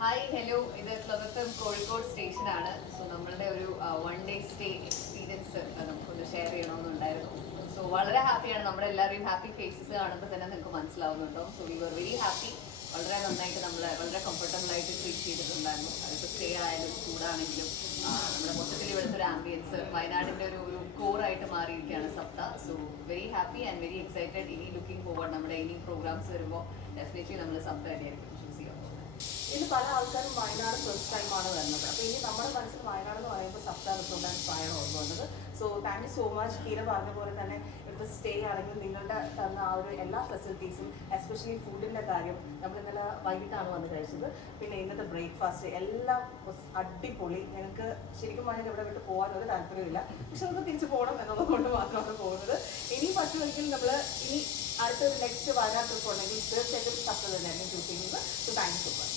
Hi hello, ഇത് club F M Kozhikode സ്റ്റേഷനാണ്. So നമ്മളുടെ ഒരു 1 ഡേ സ്റ്റേ എക്സ്പീരിയൻസ് നമുക്കൊന്ന് ഷെയർ ചെയ്യണമെന്നുണ്ടായിരുന്നു. സോ വളരെ ഹാപ്പിയാണ്. നമ്മുടെ എല്ലാവരെയും ഹാപ്പി ഫേസസ് കാണുമ്പോൾ തന്നെ നിങ്ങൾക്ക് മനസ്സിലാവുന്നുണ്ടോ. So we were very happy. വളരെ നന്നായിട്ട് നമ്മളെ വളരെ കംഫർട്ടബിൾ ആയിട്ട് ട്രീറ്റ് ചെയ്തിട്ടുണ്ടായിരുന്നു. അതിപ്പോൾ സ്റ്റേ ആയാലും ചൂടാണെങ്കിലും നമ്മുടെ മൊത്തത്തിൽ ഇവിടുത്തെ ഒരു ആംബിയൻസ് വയനാടിൻ്റെ ഒരു കോറായിട്ട് മാറിയിരിക്കുകയാണ് സപ്ത. So very happy and very excited. ഇനി ലുക്കിംഗ് ഫോർവേഡ് നമ്മുടെ ഇനി പ്രോഗ്രാംസ് വരുമ്പോൾ ഡെഫിനറ്റ്ലി നമ്മൾ സപ്ത തന്നെയായിരിക്കും ചൂസ് ചെയ്യാം. ഇന്ന് പല ആൾക്കാരും വയനാട് ഫസ്റ്റ് ടൈമാണ് വരുന്നത്. അപ്പോൾ ഇനി നമ്മുടെ മനസ്സിൽ വയനാട് എന്ന് പറയുമ്പോൾ സപ്ത റിസോർട്ട് ആൻഡ് സ്പായാണ് ഓർമ്മ വന്നത്. So thank you so much. തീരെ പറഞ്ഞ പോലെ തന്നെ ഇവിടുത്തെ സ്റ്റേ ആണെങ്കിലും നിങ്ങളുടെ തന്ന ആ ഒരു എല്ലാ ഫെസിലിറ്റീസും, എസ്പെഷ്യലി ഫുഡിൻ്റെ കാര്യം, നമ്മൾ ഇന്നലെ വൈകിട്ടാണ് വന്ന് കഴിച്ചത്. പിന്നെ ഇന്നത്തെ ബ്രേക്ക്ഫാസ്റ്റ് എല്ലാം അടിപൊളി. ഞങ്ങൾക്ക് ശരിക്കും പറഞ്ഞാൽ ഇവിടെ വിട്ട് പോകാൻ ഒരു താല്പര്യമില്ല. പക്ഷെ നമുക്ക് തിരിച്ചു പോകണം എന്നുള്ളത് കൊണ്ട് മാത്രമാണ് പോകുന്നത്. ഇനി പറ്റുമെങ്കിൽ നമ്മൾ ഇനി അടുത്തൊരു നെക്സ്റ്റ് വയനാട് ട്രിപ്പ് ഉണ്ടെങ്കിൽ തീർച്ചയായിട്ടും സപ്ത തന്നെയായിരിക്കും ചൂസ് ചെയ്യുന്നത്. So thank you so much.